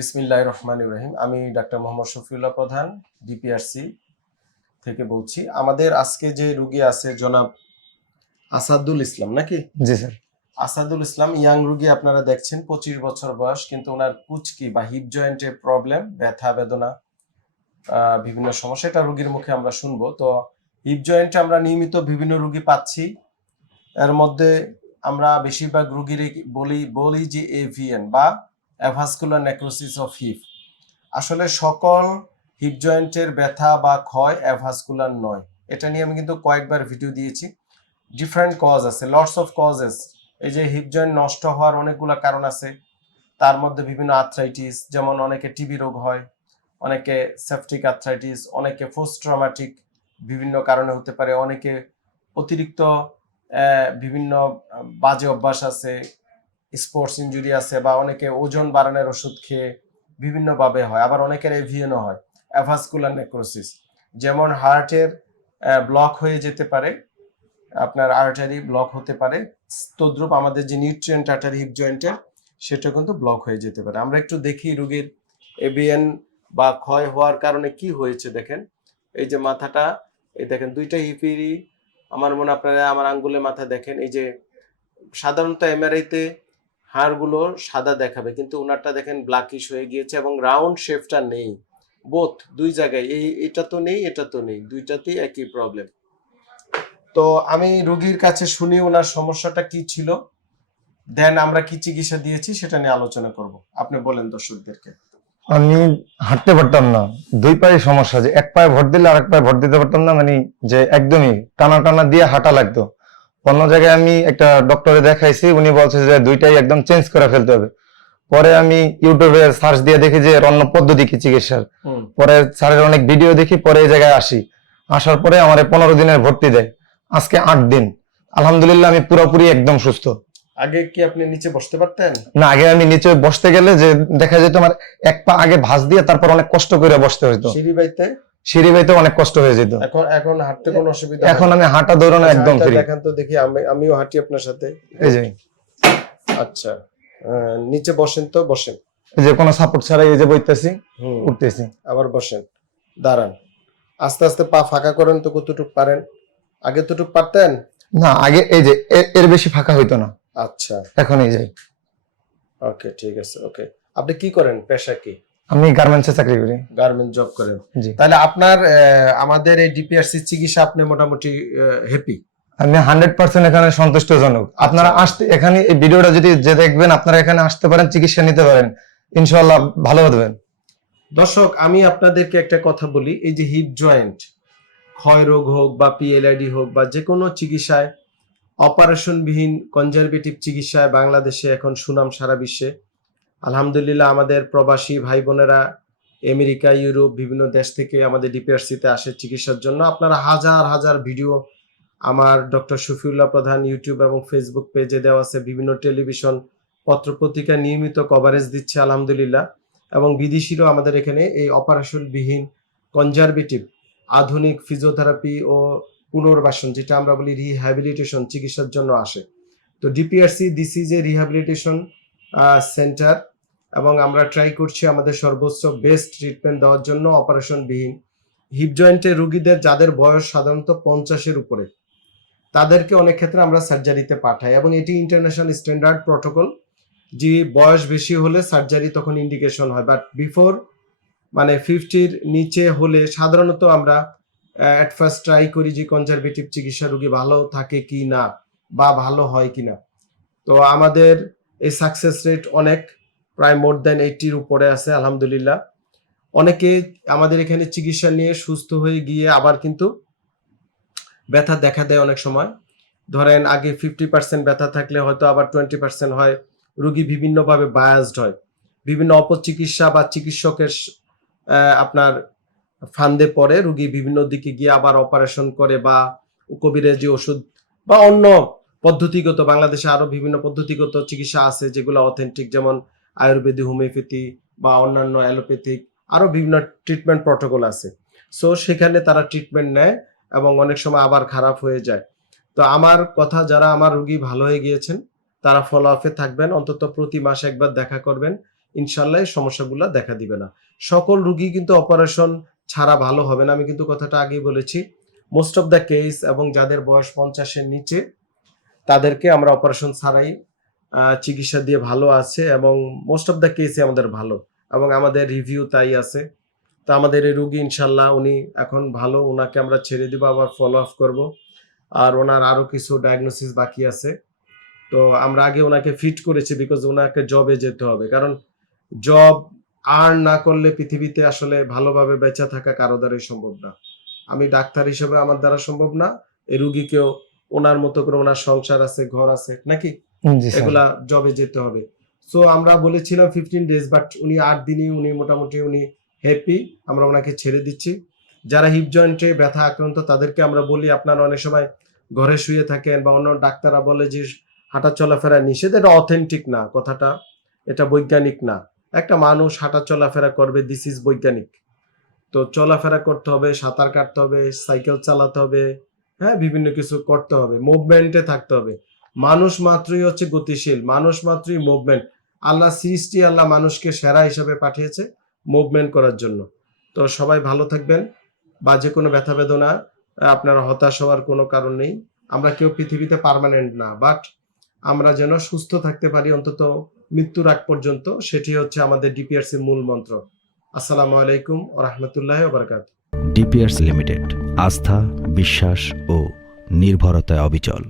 বিসমিল্লাহ রহমান ইব্রাহিম আমি ডাক্তার মোহাম্মদ শফিউল্লাহ প্রধান ডিপিআরসি থেকে বলছি। আমাদের আজকে যে রুগী আছে জনাব আসাদুল ইসলাম নাকি? জি স্যার। আসাদুল ইসলাম ইয়াং রুগী আপনারা দেখছেন পঁচিশ বছর বয়স কিন্তু ওনার কুচকি বা হিপ জয়েন্টের প্রবলেম ব্যথা বেদনা বিভিন্ন সমস্যা এটা রুগীর মুখে আমরা শুনব। তো হিপ জয়েন্টে আমরা নিয়মিত বিভিন্ন রুগী পাচ্ছি। এর মধ্যে আমরা বেশিরভাগ রুগীর বলি বলি যে এভিএন বা অ্যাভাসকুলার নেক্রোসিস অফ হিপ আসলে সকল হিপ জয়েন্টের ব্যথা বা ক্ষয় অ্যাভাসকুলার নয়। এটা নিয়ে আমি কিন্তু কয়েকবার ভিডিও দিয়েছি। ডিফারেন্ট কজ আছে লটস অফ কজেস এই যে হিপ জয়েন্ট নষ্ট হওয়ার অনেকগুলো কারণ আছে। তার মধ্যে বিভিন্ন আর্থ্রাইটিস যেমন অনেকে টিবি রোগ হয়, অনেকে সেপটিক আর্থ্রাইটিস অনেকে পোস্ট ট্রমাটিক বিভিন্ন কারণে হতে পারে, অনেকে অতিরিক্ত বিভিন্ন বাজে অভ্যাস আছে স্পোর্টস ইঞ্জুরি আছে বা অনেকে ওজন বাড়ানোর ওষুধ খেয়ে বিভিন্নভাবে হয়, আবার অনেকের এভিএনও হয় অ্যাভাসকুলার নেক্রোসিস যেমন হার্টের ব্লক হয়ে যেতে পারে, আপনার আর্টারি ব্লক হতে পারে, তদ্রুপ আমাদের যে নিউট্রিয়েন্ট আর্টারি হিপ জয়েন্টের সেটা কিন্তু ব্লক হয়ে যেতে পারে। আমরা একটু দেখি রোগীর এবিএন বা ক্ষয় হওয়ার কারণে কি হয়েছে দেখেন, এই যে মাথাটা, এই দেখেন দুইটা হিপেরই আমার মনে আপনারা আমার আঙ্গুলে মাথা দেখেন, এই যে সাধারণত এমআরআইতে হাড়গুলো সাদা দেখাবে, কিন্তু ওনারটা দেখেন ব্ল্যাকিশ হয়ে গিয়েছে এবং রাউন্ড শেপটা নেই। বোথ দুই জায়গায়, এই, এটা তো নেই, এটা তো নেই, দুইটাতেই একই প্রবলেম তো আমি রোগীর কাছে শুনি ওনার সমস্যাটা কি ছিল। দেন আমরা কি চিকিৎসা দিয়েছি সেটা নিয়ে আলোচনা করব। আপনি বলেন দর্শকদেরকে। আমি হাঁটতে পারতাম না। দুই পায়ে সমস্যা যে, এক পায়ে ভর দিলে আরেক পায়ে ভর দিতে পারতাম না মানে যে একদমই টানা টানা দিয়ে হাঁটা লাগতো। অন্য জায়গায় আমি একটা ডক্টরে দেখাইছি উনি বলছে যে দুইটাই একদম চেঞ্জ করে ফেলতে হবে। পরে আমি ইউটিউবে সার্চ দিয়ে দেখি যে অন্য পদ্ধতি কি চিকিৎসার। পরে স্যারের অনেক ভিডিও দেখি পরে এই জায়গায় আসি। আসার পরে আমার পনেরো দিনের ভর্তি দেয়। আজকে আট দিন। আলহামদুলিল্লাহ আমি পুরোপুরি একদম সুস্থ। আগে কি আপনি নিচে বসতে পারতেন? না আগে আমি নিচে বসতে গেলে যে দেখা যেত আমার এক পা আগে ভাঁজ দিয়ে তারপর অনেক কষ্ট করে বসতে হতো সিঁড়ি বাইতে? সিঁড়ি বাইতে অনেক কষ্ট হয়ে যেত। এখন এখন হাঁটতে কোনো অসুবিধা এখন আমি হাঁটা দৌড়ানো একদম ফ্রি দেখান তো দেখি আমি আমিও হাঁটি আপনার সাথে। এই যে। আচ্ছা। নিচে বসেন তো বসেন। যে কোনো সাপোর্ট ছাড়াই এই যে বইতেছি উঠতেছি। আবার বসেন। দাঁড়ান। আস্তে আস্তে পা ফাঁকা করেন তো কতটুকু পারেন? আগে তোটুক পারতেন? না আগে এই যে এর বেশি ফাঁকা হইতো না। আচ্ছা। এখন এই যে ওকে ঠিক আছে ওকে। আপনি কি করেন? পেশা কি? আমি গার্মেন্টসে চাকরি করি। গার্মেন্ট জব করেন। জি। তাহলে আপনার আমাদের এই ডিপিআরসি চিকিৎসা আপনি মোটামুটি হ্যাপি আমি হান্ড্রেড পার্সেন্ট এখানে সন্তুষ্টজনক। আপনারা আচ্ছা। আসতে এখানে এই ভিডিওটা যদি যে দেখবেন আপনারা এখানে আসতে পারেন চিকিৎসা নিতে পারেন। ইনশাল্লাহ ভালো হবেন। দর্শক আমি আপনাদেরকে একটা কথা বলি এই যে হিপ জয়েন্ট ক্ষয় রোগ হোক বা পিএলআইডি হোক বা যে কোনো চিকিৎসায় অপারেশনবিহীন কনজারভেটিভ চিকিৎসায় বাংলাদেশে এখন সুনাম সারা বিশ্বে। আলহামদুলিল্লাহ আমাদের প্রবাসী ভাই বোনেরা আমেরিকা, ইউরোপ, বিভিন্ন দেশ থেকে আমাদের ডিপিআরসিতে আসে চিকিৎসার জন্য। আপনারা হাজার হাজার ভিডিও আমার ডক্টর শফিউল্লাহ প্রধান ইউটিউব এবং ফেসবুক পেজে দেওয়া আছে। বিভিন্ন টেলিভিশন পত্রপত্রিকা নিয়মিত কভারেজ দিচ্ছে আলহামদুলিল্লাহ। এবং বিদেশিরও আমাদের এখানে এই অপারেশনবিহীন কনজারভেটিভ আধুনিক ফিজিওথেরাপি ও পুনর্বাসন, যেটা আমরা বলি রিহ্যাবিলিটেশন চিকিৎসার জন্য আসে। তো DPRC this is a rehabilitation centre এবং আমরা ট্রাই করছি আমাদের সর্বোচ্চ বেস্ট ট্রিটমেন্ট দেওয়ার জন্য অপারেশনবিহীন হিপ জয়েন্টের রুগীদের যাদের বয়স সাধারণত পঞ্চাশের উপরে, তাদেরকে অনেক ক্ষেত্রে আমরা সার্জারিতে পাঠাই এবং এটি ইন্টারন্যাশনাল স্ট্যান্ডার্ড প্রোটোকল যে বয়স বেশি হলে সার্জারি তখন ইন্ডিকেশন হয় বাট বিফোর মানে ফিফটির নিচে হলে সাধারণত আমরা অ্যাট ফার্স্ট ট্রাই করি যে কনজারভেটিভ চিকিৎসা রুগী ভালো থাকে কি না বা ভালো হয় কি না। তো আমাদের এই সাকসেস রেট অনেক। প্রায় মোর দেন এইটির উপরে আছে, আলহামদুলিল্লাহ। অনেকে আমাদের এখানে চিকিৎসা নিয়ে সুস্থ হয়ে গিয়ে আবার কিন্তু ব্যথা দেখা দেয় অনেক সময়। ধরেন আগে ফিফটি পার্সেন্ট ব্যথা থাকলে হয়তো আবার টোয়েন্টি পার্সেন্ট হয়, রুগী বিভিন্নভাবে বায়াসড হয়। বিভিন্ন অপচিকিৎসা বা চিকিৎসকের আপনার ফান্দে পড়ে, রুগী বিভিন্ন দিকে গিয়ে আবার অপারেশন করে বা কবিরাজি ওষুধ বা অন্য পদ্ধতিগত, বাংলাদেশে আরও বিভিন্ন পদ্ধতিগত চিকিৎসা আছে যেগুলো অথেন্টিক যেমন আয়ুর্বেদিক, হোমিওপ্যাথি বা অন্যান্য অ্যালোপ্যাথিক আরও বিভিন্ন ট্রিটমেন্ট প্রটোকল আছে। সো সেখানে তারা ট্রিটমেন্ট নেয় এবং অনেক সময় আবার খারাপ হয়ে যায়। তো আমার কথা, যারা আমার রুগী ভালো হয়ে গিয়েছেন, তারা ফলো আপে থাকবেন, অন্তত প্রতি মাসে একবার দেখা করবেন। ইনশাল্লাহ সমস্যাগুলো দেখা দিবে না। সকল রুগী কিন্তু অপারেশন ছাড়া ভালো হবে না। আমি কিন্তু কথাটা আগেই বলেছি মোস্ট অফ দ্য কেস এবং যাদের বয়স পঞ্চাশের নিচে, তাদেরকে আমরা অপারেশন ছাড়াই চিকিৎসা দিয়ে ভালো আছে এবং মোস্ট অফ দ্য কেসই আমাদের ভালো এবং আমাদের রিভিউ তাই আছে। তো আমাদের এই রুগী ইনশাল্লাহ উনি এখন ভালো ওনাকে আমরা ছেড়ে দিব, আবার ফলো আপ করব। আর ওনার আরও কিছু ডায়াগনোসিস বাকি আছে। তো আমরা আগে ওনাকে ফিট করেছি বিকজ ওনাকে জবে যেতে হবে। কারণ জব আর না করলে পৃথিবীতে আসলে ভালোভাবে বেঁচে থাকা কারও দ্বারাই সম্ভব না। আমি ডাক্তার হিসেবে আমার দ্বারা সম্ভব না। এই রুগীকেও ওনার মতো করে ওনার সংসার আছে, ঘর আছে, নাকি? এগুলা জবে যেতে হবে। সো আমরা বলেছিলাম ফিফটিন ডেজ বাট উনি আট দিনই, উনি মোটামুটি উনি হ্যাপি আমরা ওনাকে ছেড়ে দিচ্ছি। যারা হিপ জয়েন্টে ব্যথা আক্রান্ত, তাদেরকে আমরা বলি, আপনারা অনেক সময় ঘরে শুয়ে থাকেন বা অন্য ডাক্তাররা বলে যে হাঁটা চলাফেরা নিষেধ, এটা অথেন্টিক না, কথাটা, এটা বৈজ্ঞানিক না। একটা মানুষ হাঁটা চলাফেরা করবে দিস ইজ বৈজ্ঞানিক। তো চলাফেরা করতে হবে, সাঁতার কাটতে হবে, সাইকেল চালাতে হবে হ্যাঁ বিভিন্ন কিছু করতে হবে মুভমেন্টে থাকতে হবে। মানুষ মাত্রই হচ্ছে গতিশীল, মানুষ মাত্রই মুভমেন্ট আল্লাহ সৃষ্টি, আল্লাহ মানুষকে সেরা হিসাবে পাঠিয়েছে মুভমেন্ট করার জন্য। তো সবাই ভালো থাকবেন বা যে কোনো ব্যথা বেদনা, আপনারা হতাশ হওয়ার কোনো কারণ নেই। আমরা কেউ পৃথিবীতে পার্মানেন্ট না বাট আমরা যেন সুস্থ থাকতে পারি অন্তত মৃত্যুর আগ পর্যন্ত, সেটি হচ্ছে আমাদের ডিপিআরসির মূল মন্ত্র। আসসালামু আলাইকুম রহমতুল্লাহ বারকাত। ডিপিআরস লিমিটেড আস্থা, বিশ্বাস ও নির্ভরতায় অবিচল।